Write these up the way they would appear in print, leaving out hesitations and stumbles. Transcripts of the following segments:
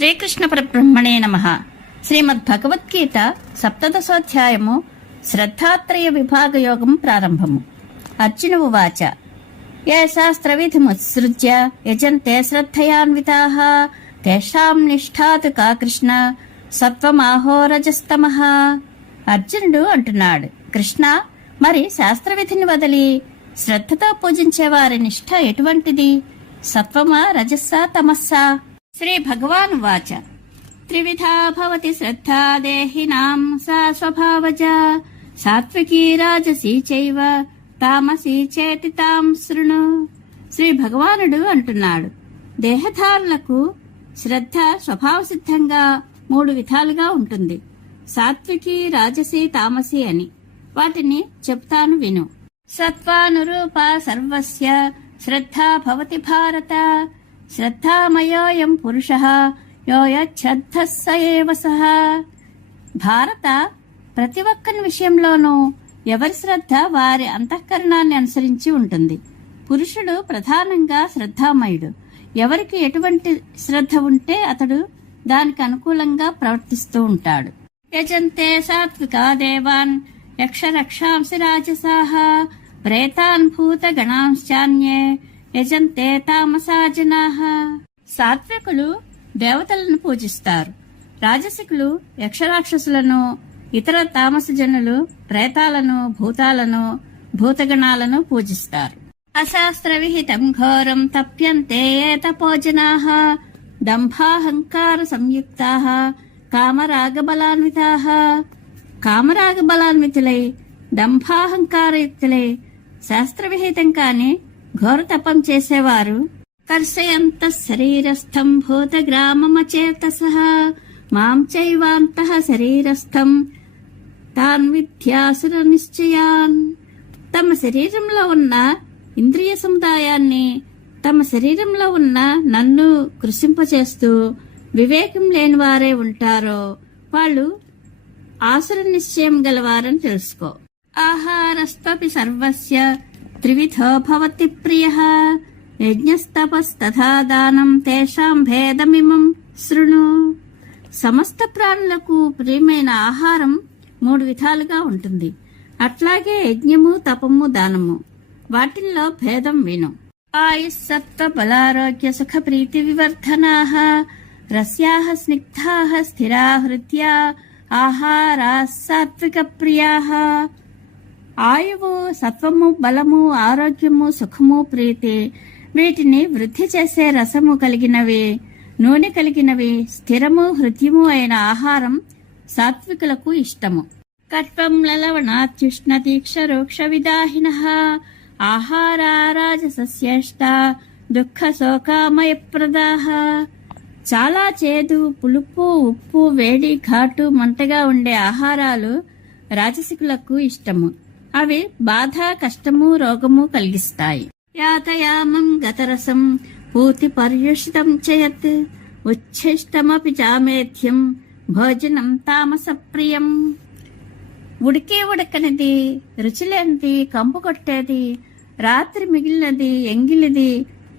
శ్రీకృష్ణ పరబ్రహ్మణే నమః. శ్రీమద్భగవద్గీత సప్తదశోధ్యాయము శ్రద్ధాత్రయ విభాగ యోగం ప్రారంభము. అర్జున ఉవాచ ఏ శాస్త్రవిధిముత్సృజ్య యజంతే శ్రద్ధయాన్వితాః తేషాం నిష్ఠాతు కా కృష్ణ సత్వమాహో రజస్తమః. అర్జునుడు అంటున్నాడు, కృష్ణ, మరి శాస్త్రవిధిని వదిలి శ్రద్ధతో పూజించే వారి నిష్ఠ ఎటువంటిది? సత్వమా, రజస్సా, తమస్సా? శ్రీ భగవాన్ వాచ త్రివిధా భవతి శ్రద్ధా దేహినాం సా స్వభావజ సాత్వికీ రాజసీ చైవ తామసీ చేతి తాం శృణు. శ్రీ భగవానుడు అంటున్నాడు, దేహధారులకు శ్రద్ధ స్వభావసిద్ధంగా 3 విధాలుగా ఉంటుంది. సాత్వికి, రాజసి, తామసి అని. వాటిని చెప్తాను విను. సత్వానురూప సర్వస్య శ్రద్ధా భవతి భారత. శ్రద్ధామయోయం పురుషః యో యచ్ఛద్ధః స ఏవ సః. భారత, ప్రతి ఒక్కరి విషయంలోనూ ఎవరి శ్రద్ధ వారి అంతఃకరణాన్ని అనుసరించి ఉంటుంది. పురుషుడు ప్రధానంగా శ్రద్ధామయుడు. ఎవరికి ఎటువంటి శ్రద్ధ ఉంటే అతడు దానికి అనుకూలంగా ప్రవర్తిస్తూ ఉంటాడు. యజంతే సాత్వికా దేవాన్ యక్షరక్షాంసి రాజసాః ప్రేతాన్ భూతగణాంశ్చాన్యే యజంతే తామసా జనాః. సాత్వికులు దేవతలను పూజిస్తారు. రాజసికులు యక్షరాక్షసులను, ఇతర తామస జనులు ప్రేతాలను, భూతాలను, భూతగణాలను పూజిస్తారు. అశాస్త్ర విహితం ఘోరం తప్యంతే తపోజనాః దంభాహంకార సంయుక్తాః కామరాగబలాన్వితాః. కామరాగబలాన్వితులై, దంభాహంకారయుక్తులై, శాస్త్రవిహితం కాని ఘోర తపం చేసేవారు కర్షయంత శరీరస్థం భూతగ్రామమచేతసః మాం చైవాంతః శరీరస్థం తాన్ విద్యాసుర నిశ్చయాన్. తమ శరీరంలో ఉన్న ఇంద్రియ సముదాయాన్ని తమ శరీరంలో ఉన్న నన్ను కృషింపచేస్తూ వివేకం లేని వారే ఉంటారో వాళ్ళు ఆసుర నిశ్చయం గలవారని తెలుసుకో. ఆహారస్త్వపి సర్వస్య త్రివిధో భవతి ప్రియః యజ్ఞస్తపస్తథా దానం తేషాం భేదమిమం శృణు. సమస్త ప్రాణులకు ప్రియమైన ఆహారం 3 విధాలుగా ఉంటుంది. అట్లాగే యజ్ఞము, తపము, దానము. వాటిల్లో భేదం విను. ఆయుస్సత్వ బలారోగ్య సుఖ ప్రీతి వివర్ధనాః రస్యాః స్నిగ్ధాః స్థిరా హృద్యా ఆహారాః సాత్విక ప్రియాః. ఆయువు, సత్వము, బలము, ఆరోగ్యము, సుఖము, ప్రీతి వీటిని వృద్ధి చేసే రసము కలిగినవి, నూనె కలిగినవి, స్థిరము, హృద్యము అయిన ఆహారం సాత్వికులకు ఇష్టము. కట్వం లలవణాత్యుష్ణ తీక్ష రోక్ష విదాహినః ఆహారా రాజసస్యేష్ట దుఃఖ శోకామయప్రదాః. చాలా చేదు, పులుపు, ఉప్పు, వేడి, ఘాటు, మంటగా ఉండే ఆహారాలు రాజసికులకు ఇష్టము. అవి బాధ, కష్టము, రోగము కలిగిస్తాయి. యాతయామం గతరసం పూతి పర్యుషితం చేయత్ ఉచ్ఛిష్టమపి చామేథ్యం భోజనం తామస ప్రియం. ఉడికే ఉడకనిది, రుచిలేనిది, కంపు కొట్టేది, రాత్రి మిగిలినది, ఎంగిలిది,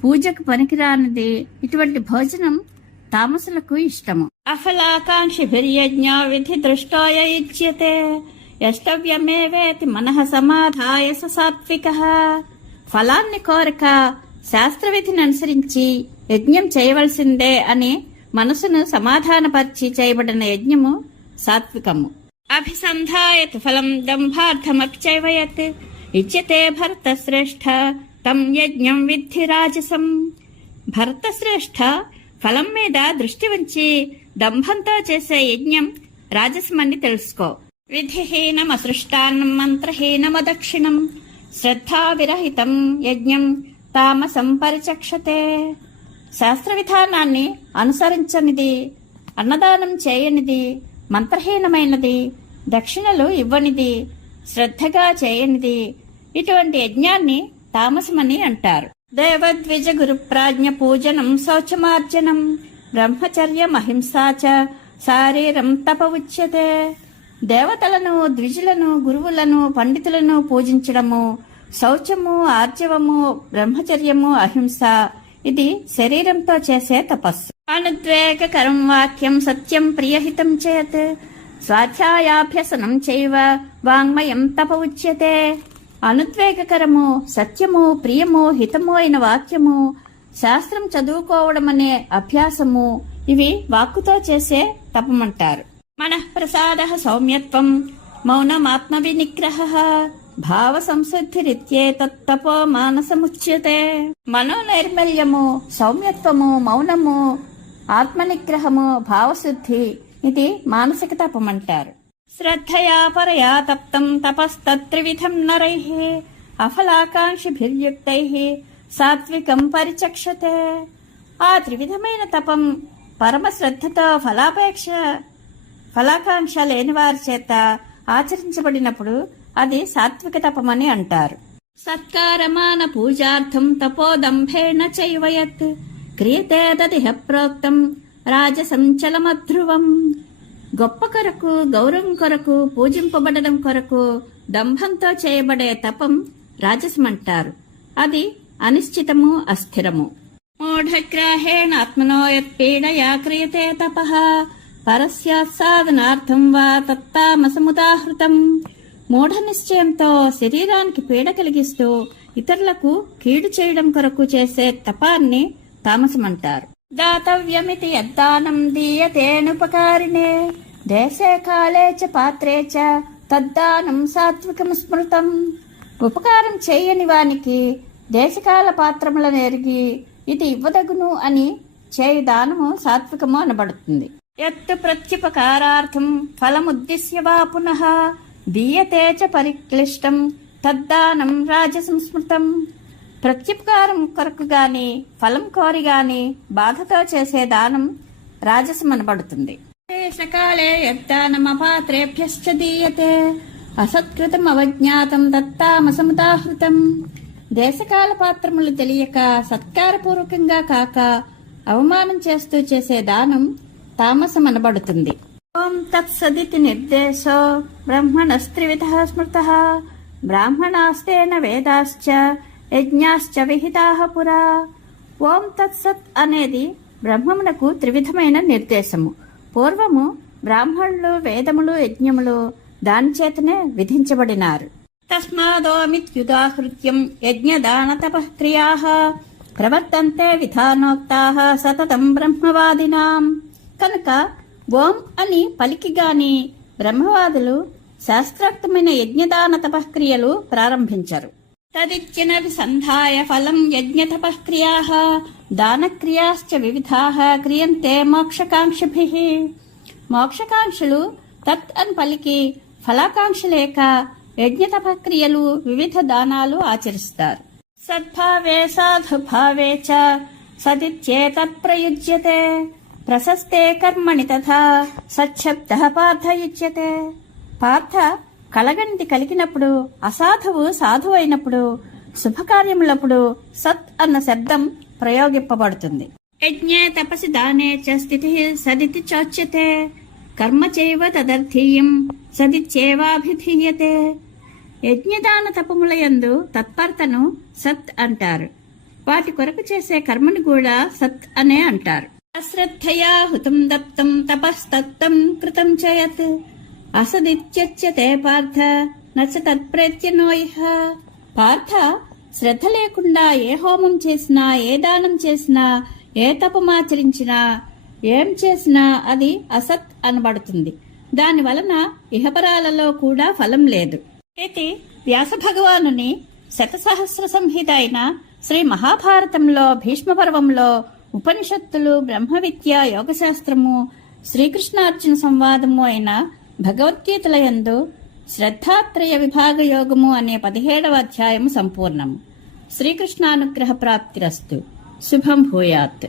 పూజకు పనికిరానిది, ఇటువంటి భోజనం తామసులకు ఇష్టము. అఫలాకాంక్షిభిర్యజ్ఞో విధి దృష్టోయ యుజ్యతే యష్టవ్యమేవేతి మనః సమాధాయ స సాత్వికః. ఫలాన్ని కోరక శాస్త్రవిధిని అనుసరించి యజ్ఞం చేయవలసిందే అని మనసును సమాధానపరిచి చేయబడిన యజ్ఞము సాత్వికము. అభిసంధాయత్ ఫలం దంభార్థమపి చైవయత్ ఇచ్యతే భరతశ్రేష్ఠ తం యజ్ఞం విద్ధి రాజసం. భరతశ్రేష్ఠ, ఫలం మీద దృష్టి ఉంచి దంభంతో చేసే యజ్ఞం రాజసమని తెలుసుకో. విధిహీనమసృష్టాన్నం మంత్రహీనమదక్షిణం శ్రద్ధా విరహితం యజ్ఞం తామసం పరిచక్షతే. శాస్త్ర విధానాన్ని అనుసరించనిది, అన్నదానం చేయనిది, మంత్రహీనమైనది, దక్షిణలు ఇవ్వనిది, శ్రద్ధగా చేయనిది, ఇటువంటి యజ్ఞాన్ని తామసమని అంటారు. దేవద్విజ గురు ప్రాజ్ఞ పూజనం శౌచమార్జనం బ్రహ్మచర్యమహింసా చ శారీరం తప ఉచ్యతే. దేవతలను, ద్విజులను, గురువులను, పండితులను పూజించడము, శౌచము, ఆర్జవము, బ్రహ్మచర్యము, అహింస ఇది శరీరంతో చేసే తపస్సు. అనుద్వేగకరం వాక్యం సత్యం ప్రియహితం చేత్ స్వాధ్యాయాభ్యసనం చైవ వాంగ్మయం తప ఉచ్యతే. అనుద్వేగకరము, సత్యము, ప్రియము, హితము అయిన వాక్యము, శాస్త్రం చదువుకోవడం అనే అభ్యాసము, ఇవి వాక్కుతో చేసే తపమంటారు. మనః ప్రసాద సౌమ్యత్వం మౌనమాత్మ వినిగ్రహ భావ సంశుద్ధిరిత్యేతప్పో మానసముచ్యతే. మనోనైర్మల్యము, సౌమ్యత్వము, మౌనము, ఆత్మనిగ్రహము, భావశుద్ధి ఇది మానసిక తపమంటారు. శ్రద్ధయా పరయా తప్తం తపస్తత్రివిధం నరైః అఫలాకాంక్షిభిర్యుక్తైః సాత్వికం పరిచక్షతే. ఆ త్రివిధమైన తపం పరమ శ్రద్ధతో ఫలాకాంక్ష లేని వారి చేత ఆచరించబడినప్పుడు అది సాత్విక తపమని అంటారు. సత్కారమాన పూజార్థం తపోదంభేన చైవయత్ క్రియతే దదిహ ప్రోక్తం రాజసంచలమధ్రువం. గొప్ప కొరకు, గౌరవం కొరకు, పూజింపబడడం కొరకు దంభంతో చేయబడే తపం రాజసమంటారు. అది అనిశ్చితము, అస్థిరము. మూఢగ్రాహేణాత్మనో యత్పీడయా క్రియతే తపః పరస్యాత్ సాధనార్థం వా తత్తామసముదాహృతం. మూఢ నిశ్చయంతో శరీరానికి పీడ కలిగిస్తూ ఇతరులకు కీడు చేయడం కొరకు చేసే తపాన్ని తామసమంటారు. దాతవ్యమితి యద్దానం దీయతేనుపకారిణే దేశే కాలే చ పాత్రే చ తద్దానం సాత్వికం స్మృతం. ఉపకారం చేయని వానికి దేశకాల పాత్రములను ఎరిగి ఇది ఇవ్వదగును అని చేయు దానము సాత్వికము అనబడుతుంది. యత్తు ప్రత్యుపకారార్థం ఫలముద్దిశ్య వా పునః దీయతే చ పరిక్లిష్టం తద్దానం రాజసంస్మృతం. ప్రత్యుపకారం కొరకు గాని, ఫలం కోరి గాని బాధతో చేసే దానం రాజసమనబడుతుంది. దేశకాలే యద్దానమపాత్రేభ్యశ్చ దీయతే అసత్కృతం అవజ్ఞాతం దత్తామసముదాహృతం. దేశకాల పాత్రములు తెలియక సత్కారపూర్వకంగా కాక అవమానం చేస్తూ చేసే దానం తామసమనబడుతుంది. ఓం తత్సదితి నిర్దేశో బ్రహ్మణస్త్రివిధః స్మృతః బ్రాహ్మణాస్తేన వేదాశ్చ యజ్ఞాశ్చ విహితాః పురా. ఓం తత్సత్ అనేది బ్రహ్మమునకు త్రివిధమైన నిర్దేశము. పూర్వము బ్రాహ్మణులు, వేదములు, యజ్ఞములు దానిచేతనే విధించబడినారు. తస్మాదోమిత్యుదాహృత్యం యజ్ఞదాన తపః క్రియాః ప్రవర్తంతే విధానోక్తాః సతతం బ్రహ్మవాదినాం. కనుక ఓం అని పలికిగాని బ్రహ్మవాదులు శాస్త్రోక్తమైన యజ్ఞదాన తపఃక్రియలు ప్రారంభించరు. తదిత్యన విసంధాయ ఫలం యజ్ఞతపఃక్రియాః దానక్రియాశ్చ వివిధాః క్రియంతే మోక్షకాంక్షిభిః. మోక్షకాంక్షలు తత్ అని పలికి ఫలాకాంక్ష లేక యజ్ఞతపక్రియలు, వివిధ దానాలు ఆచరిస్తారు. సద్భావే సాధుభావే చ సదిత్యేతత్ ప్రయుజ్యతే ప్రశస్తే కర్మణి తథా సచ్చబ్దః పార్థయుజ్యతే. పార్థ కలగంటి కలిగినప్పుడు, అసాధువు సాధువు అయినప్పుడు, శుభకార్యములప్పుడు సత్ అన్న శబ్దం ప్రయోగింపబడుతుంది. యజ్ఞే తపసి దానే చ స్థితిః సదితి చోచ్యతే కర్మ చైవ తదర్థీయం సదిచ్చేవాభిధీయతే. యజ్ఞదాన తపములయందు తత్పరతను సత్ అంటారు. వాటి కొరకు చేసే కర్మను కూడా సత్ అనే అంటారు. అశ్రద్ధయా హుతం దత్తం తపస్తత్తం కృతం చయత్ అసదిత్యుచ్యతే పార్థ నచ తత్ప్రేత్యనో ఇహ. పార్థ శ్రద్ధ లేకుండా ఏ హోమం చేసినా, ఏ దానం చేసినా, ఏ తపమాచరించినా, ఏం చేసినా అది అసత్ అనబడుతుంది. దాని వలన ఇహపరాలలో కూడా ఫలం లేదు. ఇది వ్యాస భగవానుని శతసహస్ర సంహిత అయిన శ్రీ మహాభారతంలో, భీష్మ పర్వంలో, ఉపనిషత్తులు, బ్రహ్మ విద్య, యోగశాస్త్రము, శ్రీకృష్ణార్జున సంవాదము అయిన భగవద్గీతల యందు శ్రద్ధాత్రయ విభాగ యోగము అనే 17వ అధ్యాయము సంపూర్ణము. శ్రీకృష్ణానుగ్రహ ప్రాప్తిరస్తు. శుభం భూయాత్.